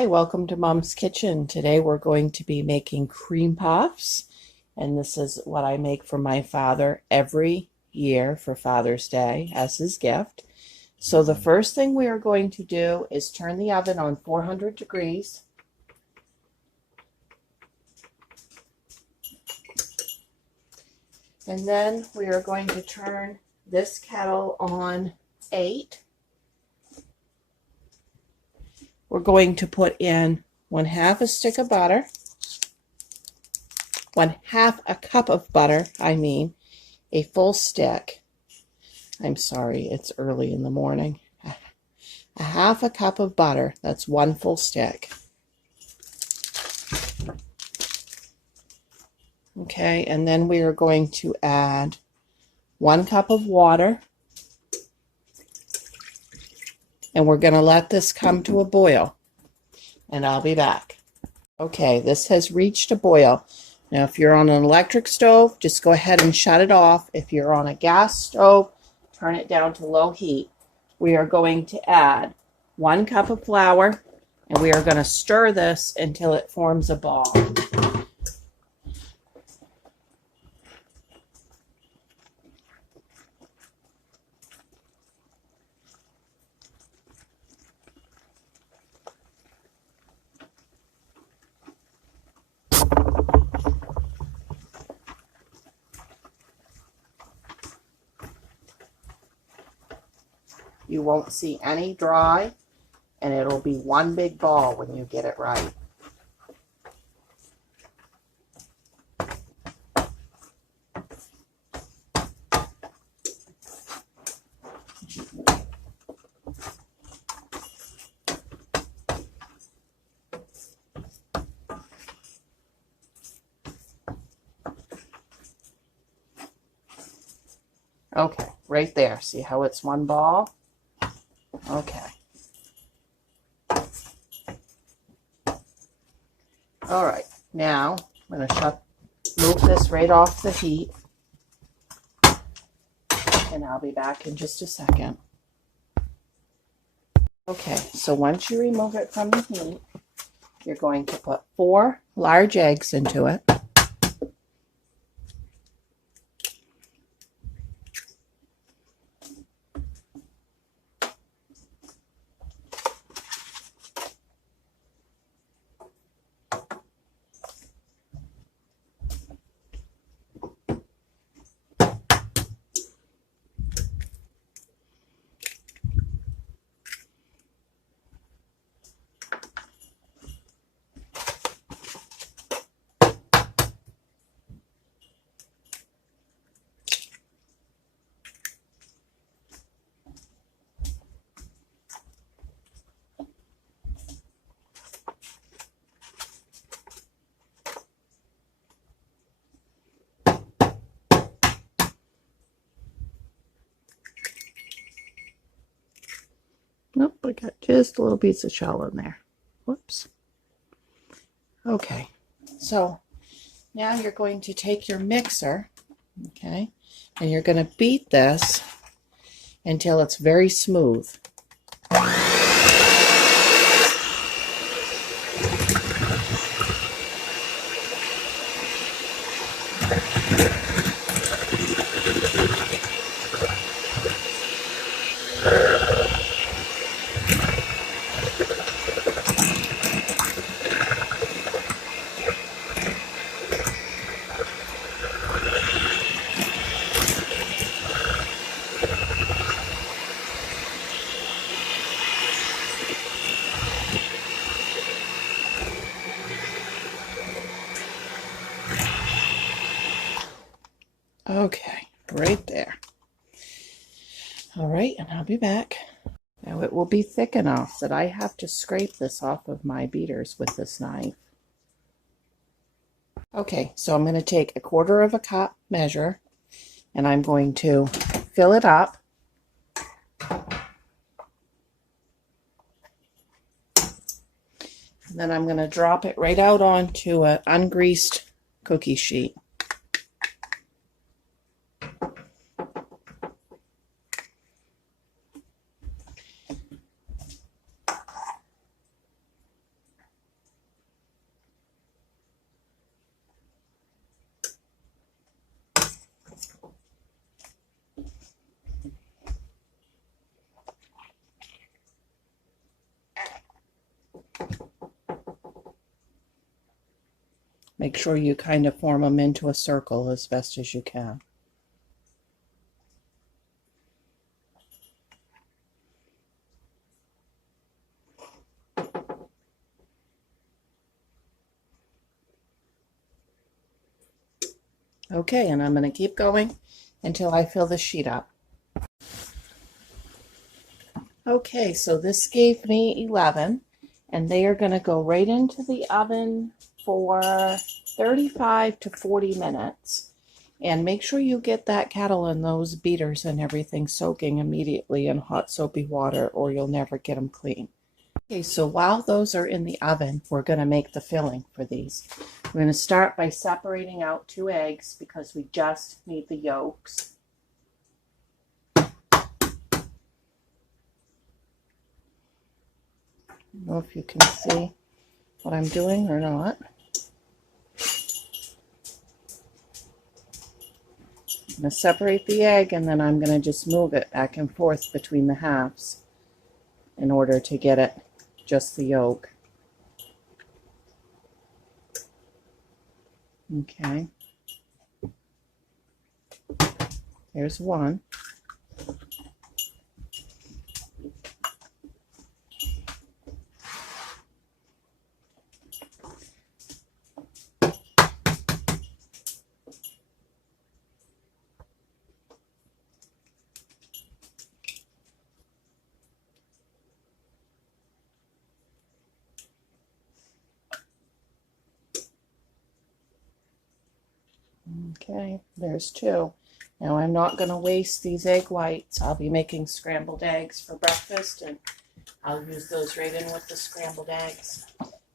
Hi, welcome to Mom's Kitchen. Today we're going to be making cream puffs, and this is what I make for my father every year for Father's Day as his gift. So the first thing we are going to do is turn the oven on 400 degrees. And then we are going to turn this kettle on 8. We're going to put in 1/2 a stick of butter, 1/2 a cup of butter, a full stick. I'm sorry, it's early in the morning. 1/2 a cup of butter, that's 1 full stick. Okay, and then we are going to add 1 cup of water. And we're going to let this come to a boil. And I'll be back. Okay, this has reached a boil. Now, if you're on an electric stove, just go ahead and shut it off. If you're on a gas stove, turn it down to low heat. We are going to add 1 cup of flour, and we are going to stir this until it forms a ball. You won't see any dry, and it'll be one big ball when you get it right. Okay, right there. See how it's one ball? Okay. All right, now I'm going to move this right off the heat, and I'll be back in just a second. Okay, so once you remove it from the heat, you're going to put 4 large eggs into it. Nope, I got just a little piece of shell in there. Whoops. Okay, so now you're going to take your mixer, okay, and you're going to beat this until it's very smooth. Okay, right there. All right, and I'll be back. Now it will be thick enough that I have to scrape this off of my beaters with this knife. Okay, so I'm going to take 1/4 cup measure, and I'm going to fill it up. And then I'm going to drop it right out onto an ungreased cookie sheet. Make sure you kind of form them into a circle as best as you can. Okay, and I'm going to keep going until I fill the sheet up. Okay, so this gave me 11, and they are going to go right into the oven for 35 to 40 minutes. And make sure you get that kettle and those beaters and everything soaking immediately in hot soapy water, or you'll never get them clean. Okay, so while those are in the oven, we're going to make the filling for these. We're going to start by separating out 2 eggs because we just need the yolks. I don't know if you can see what I'm doing or not. I'm going to separate the egg, and then I'm going to just move it back and forth between the halves in order to get it just the yolk. Okay. There's one. Okay, there's 2. Now I'm not going to waste these egg whites. I'll be making scrambled eggs for breakfast, and I'll use those right in with the scrambled eggs.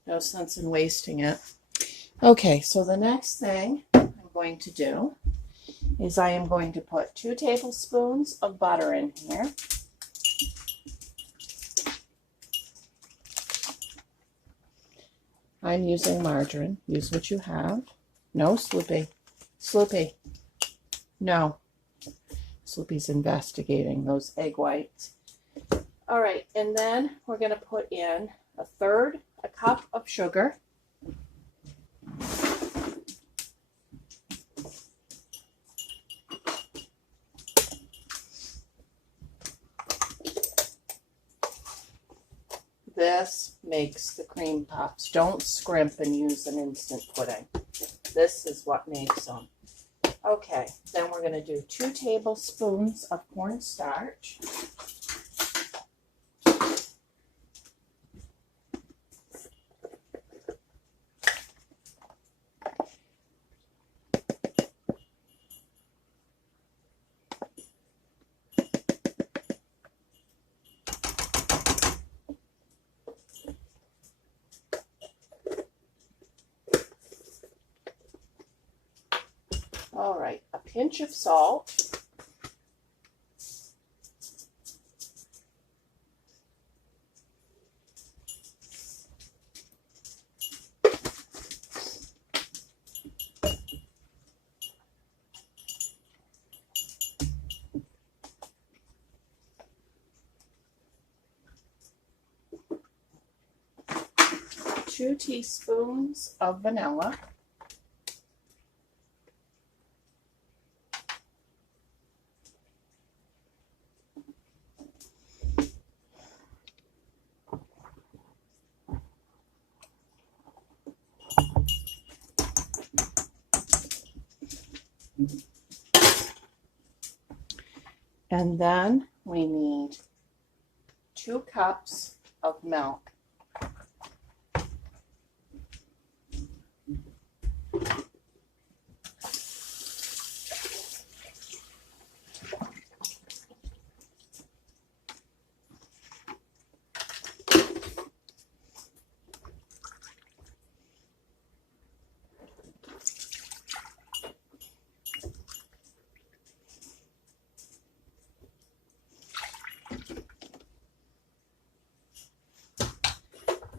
No sense in wasting it. Okay, so the next thing I'm going to do is I am going to put 2 tablespoons of butter in here. I'm using margarine. Use what you have. No, Sloopy. Sloopy. No. Sloopy's investigating those egg whites. All right, and then we're going to put in a cup of sugar. This makes the cream puffs. Don't scrimp and use an instant pudding. This is what makes them. Okay, then we're going to do 2 tablespoons of cornstarch. All right, a pinch of salt. Two teaspoons of vanilla. And then we need 2 cups of milk.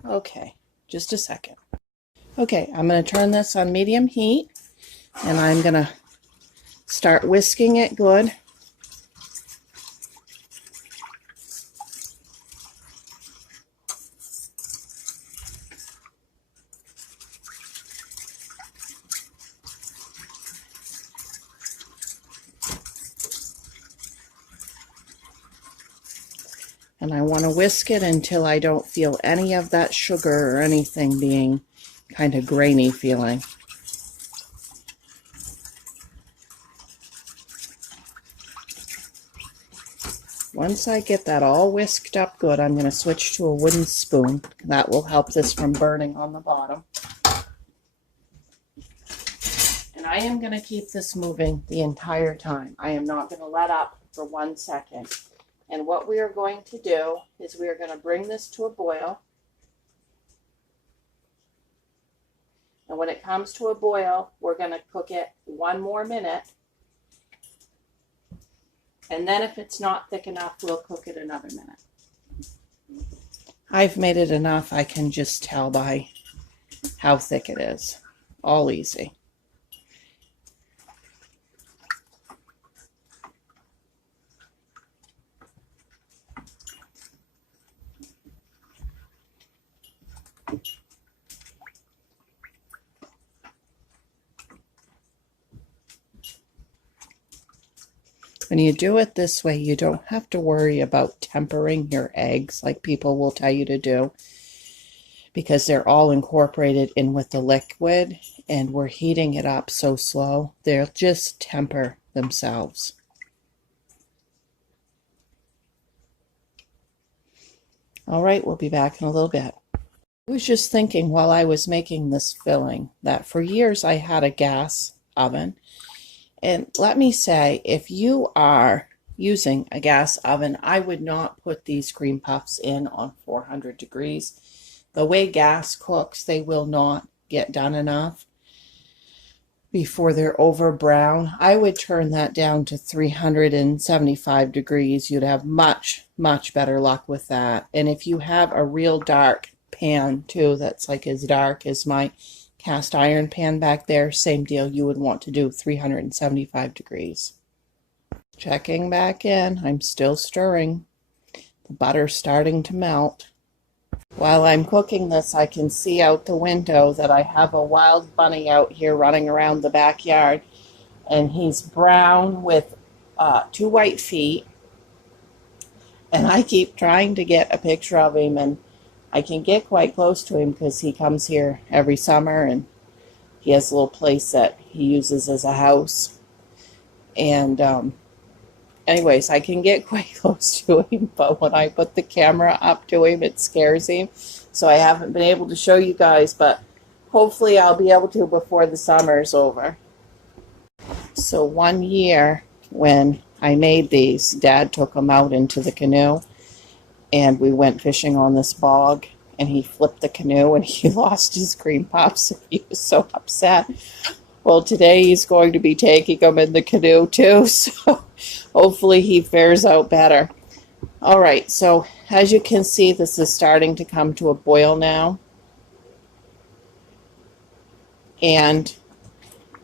Okay, just a second. Okay, I'm going to turn this on medium heat, and I'm going to start whisking it good. And I want to whisk it until I don't feel any of that sugar or anything being kind of grainy feeling. Once I get that all whisked up good, I'm going to switch to a wooden spoon. That will help this from burning on the bottom. And I am going to keep this moving the entire time. I am not going to let up for 1 second. And what we are going to do is we are going to bring this to a boil. And when it comes to a boil, we're going to cook it 1 more minute. And then if it's not thick enough, we'll cook it another minute. I've made it enough. I can just tell by how thick it is. All easy. When you do it this way, you don't have to worry about tempering your eggs like people will tell you to do, because they're all incorporated in with the liquid and we're heating it up so slow. They'll just temper themselves. All right, we'll be back in a little bit. I was just thinking while I was making this filling that for years I had a gas oven. And let me say, if you are using a gas oven, I would not put these cream puffs in on 400 degrees. The way gas cooks, they will not get done enough before they're over brown. I would turn that down to 375 degrees. You'd have much, much better luck with that. And if you have a real dark pan too, that's like as dark as my cast iron pan back there, same deal, you would want to do 375 degrees. Checking back in, I'm still stirring. The butter's starting to melt. While I'm cooking this, I can see out the window that I have a wild bunny out here running around the backyard, and he's brown with 2 white feet, and I keep trying to get a picture of him, and I can get quite close to him because he comes here every summer and he has a little place that he uses as a house. And anyways, I can get quite close to him, but when I put the camera up to him, it scares him. So I haven't been able to show you guys, but hopefully I'll be able to before the summer's over. So 1 year when I made these, Dad took them out into the canoe. And we went fishing on this bog, and he flipped the canoe and he lost his cream puffs. He was so upset. Well, today he's going to be taking them in the canoe too, so hopefully he fares out better. All right, so as you can see, this is starting to come to a boil now. And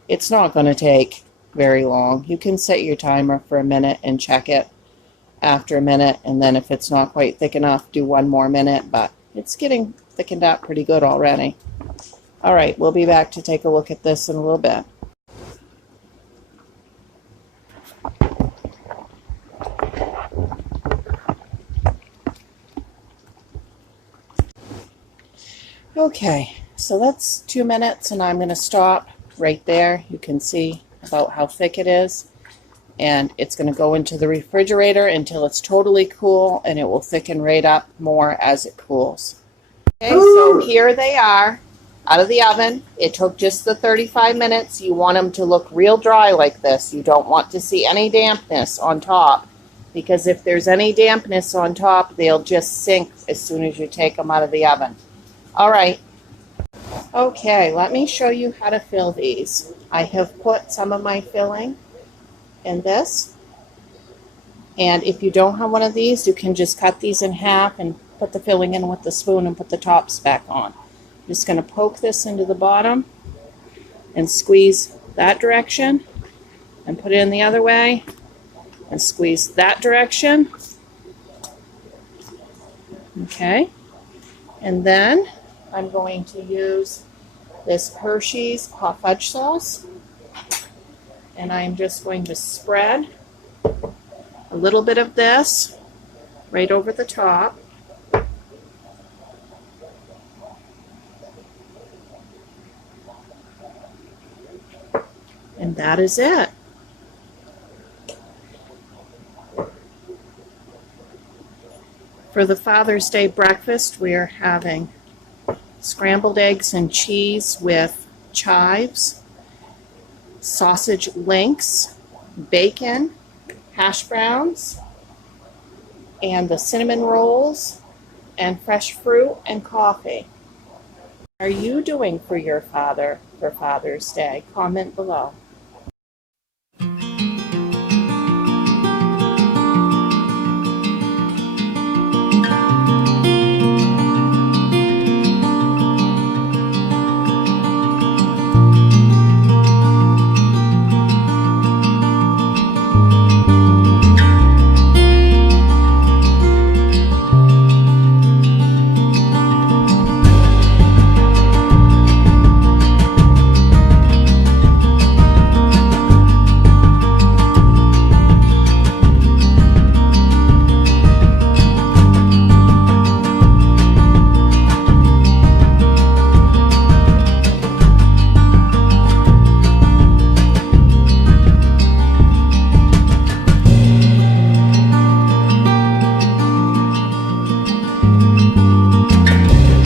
it's not going to take very long. You can set your timer for a minute and check it after a minute, and then if it's not quite thick enough, do 1 more minute, but it's getting thickened up pretty good already. All right, we'll be back to take a look at this in a little bit. Okay, so that's 2 minutes, and I'm going to stop right there. You can see about how thick it is. And it's going to go into the refrigerator until it's totally cool, and it will thicken right up more as it cools. Okay, so here they are out of the oven. It took just the 35 minutes. You want them to look real dry like this. You don't want to see any dampness on top, because if there's any dampness on top, they'll just sink as soon as you take them out of the oven. All right. Okay, let me show you how to fill these. I have put some of my filling in this, and if you don't have one of these, you can just cut these in half and put the filling in with the spoon and put the tops back on. I'm just going to poke this into the bottom and squeeze that direction and put it in the other way and squeeze that direction. Okay, and then I'm going to use this Hershey's hot fudge sauce. And I'm just going to spread a little bit of this right over the top. And that is it. For the Father's Day breakfast, we are having scrambled eggs and cheese with chives, sausage links, bacon, hash browns, and the cinnamon rolls, and fresh fruit and coffee. What are you doing for your father for Father's Day? Comment below.